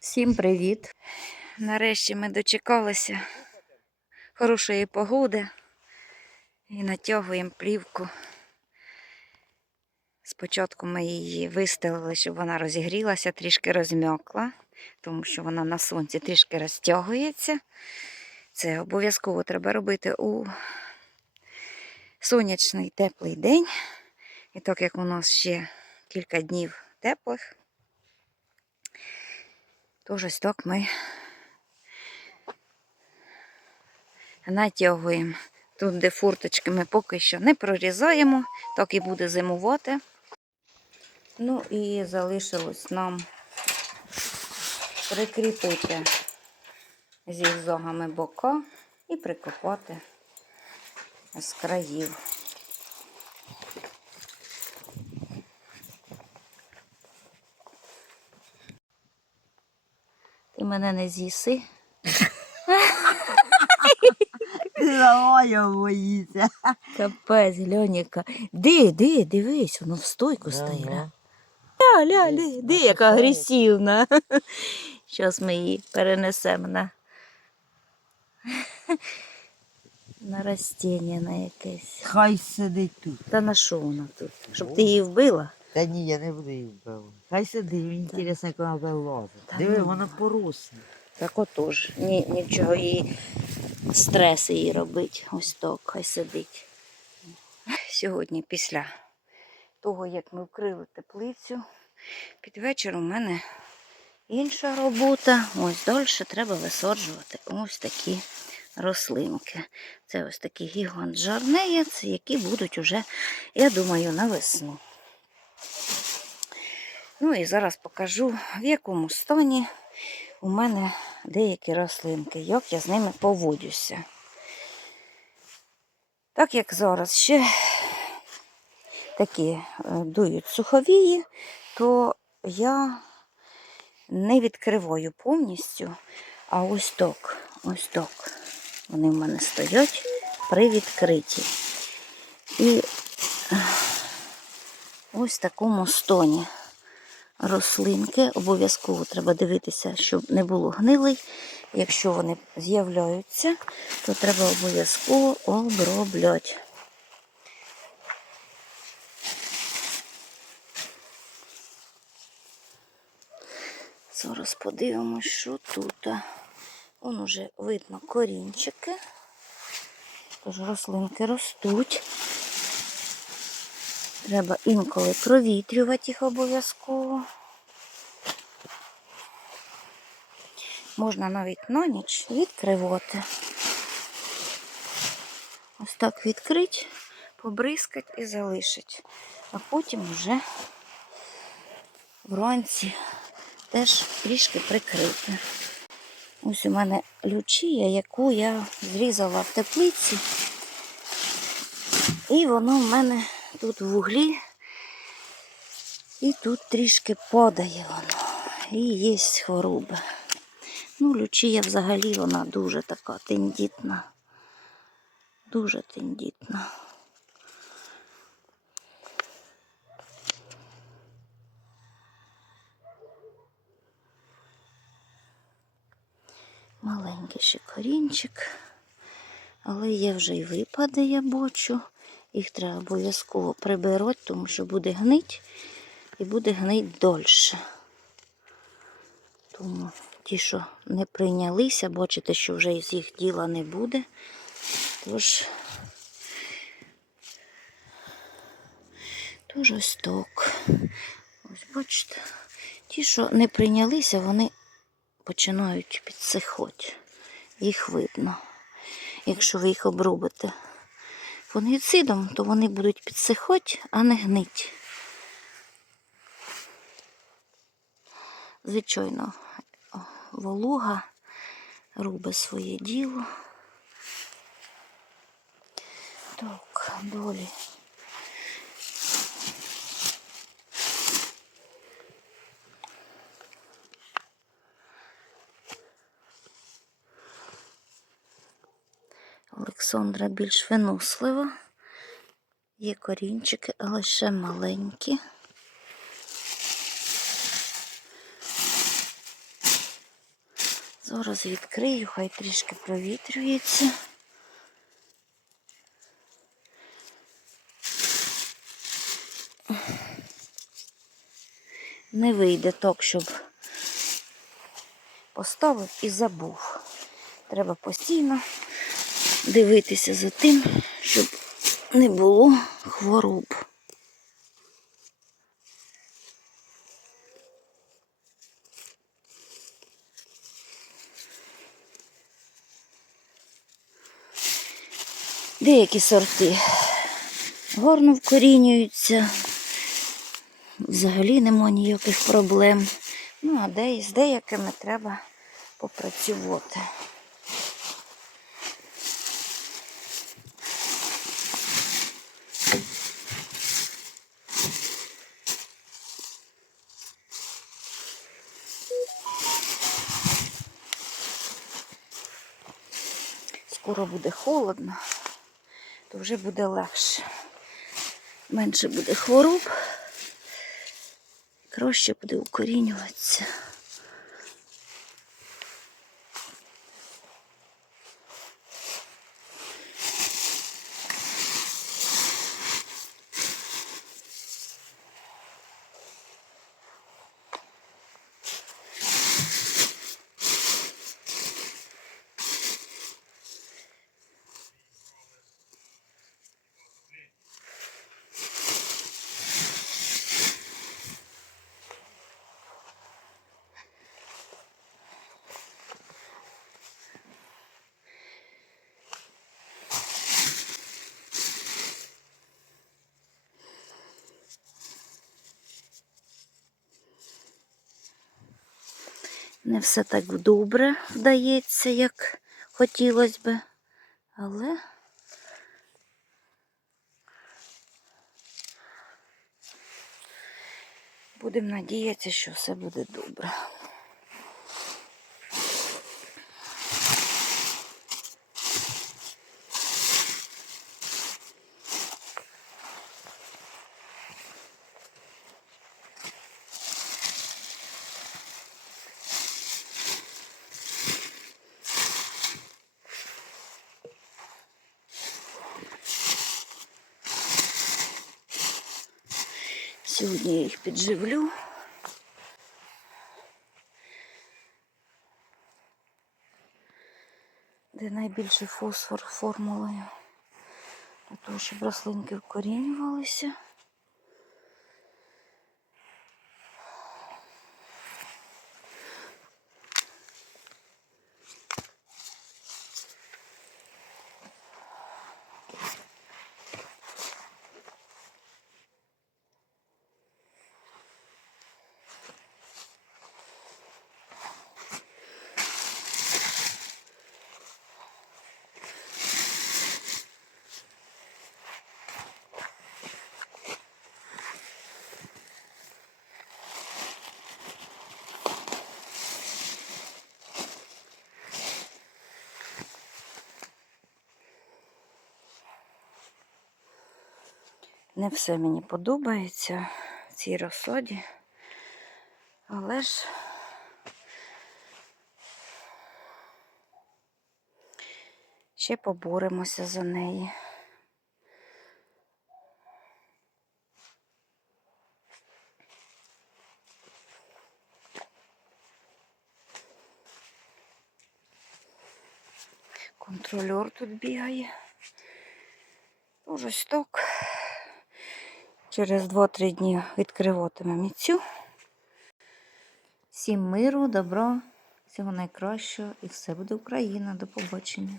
Всім привіт! Нарешті ми дочекалися хорошої погоди і натягуємо плівку. Спочатку ми її вистелили, щоб вона розігрілася, трішки розм'якла, тому що вона на сонці трішки розтягується. Це обов'язково треба робити у сонячний теплий день. І так як у нас ще кілька днів теплих, то ось так ми натягуємо. Тут, де фурточки, ми поки що не прорізаємо, так і буде зимувати. Ну і залишилось нам прикріпити зігзогами бока і прикопати з країв. Мене не з'їси. Завоя боїться. Капець, Льоніка. Де, де, дивись, воно в стойку стоїть. Ля, ля, ля, де яка агресивна. Зараз ми її перенесемо на, на растіння на якесь. Хай сидить тут. Та на що вона тут? Щоб ти її вбила? Та ні, я не буду її вбивати. Хай сидить, мені інтересно, як вона буде лазити. Диви, ну. вона поросла. Так отож. Ні, нічого їй стрес її робить. Ось так, хай сидить. Сьогодні, після того, як ми вкрили теплицю, під вечір у мене інша робота. Ось далі треба висаджувати ось такі рослинки. Це ось такі гігант жарнеєць, які будуть уже, я думаю, на весну. Ну і зараз покажу, в якому стані у мене деякі рослинки, як я з ними поводюся. Так як зараз ще такі е, дують суховії, то я не відкриваю повністю, а ось так, ось так. Вони в мене стоять при відкритті. І е, ось в такому стоні рослинки. Обов'язково треба дивитися, щоб не було гнилий. Якщо вони з'являються, то треба обов'язково обробляти. Зараз подивимось, що тут. Вон уже видно корінчики. Тож рослинки ростуть. Треба інколи провітрювати їх обов'язково. Можна навіть на ніч відкривати. Ось так відкрити, побризкати і залишити. А потім вже вранці теж трішки прикрити. Ось у мене лючія, яку я зрізала в теплиці. І воно в мене тут в углі. І тут трішки падає воно. І є хвороби. Ну, лючія взагалі вона дуже така тендітна. Дуже тендітна. Маленький ще корінчик. Але є вже й випади, я бачу. Їх треба обов'язково прибирати, тому що буде гнить і буде гнить дольше. Тому ті, що не прийнялися, бачите, що вже з їх діла не буде. Тож, тож ось так. Ось бачите, ті, що не прийнялися, вони починають підсихати. Їх видно. Якщо ви їх обробите фунгіцидом, то вони будуть підсихати, а не гнить. Звичайно, волога робить своє діло. Так, долі. Олександра більш винослива. Є корінчики, але ще маленькі. Зараз відкрию, хай трішки провітрюється. Не вийде так, щоб поставив і забув. Треба постійно дивитися за тим, щоб не було хвороб. Деякі сорти гарно вкорінюються, взагалі нема ніяких проблем. Ну, а де, з деякими треба попрацювати. Скоро буде холодно, то вже буде легше. Менше буде хвороб, краще буде укорінюватися. Не все так добре вдається, як хотілося би, але будемо надіятися, що все буде добре. Сьогодні я їх підживлю. Де найбільший фосфор формулою. Для того, щоб рослинки вкорінювалися. Не все мені подобається в цій розсаді, але ж ще поборемося за неї. Контрольор тут бігає. Тож ось так. Через 2-3 дні відкриватимемо цю. Всім миру, добра, всього найкращого і все буде Україна. До побачення.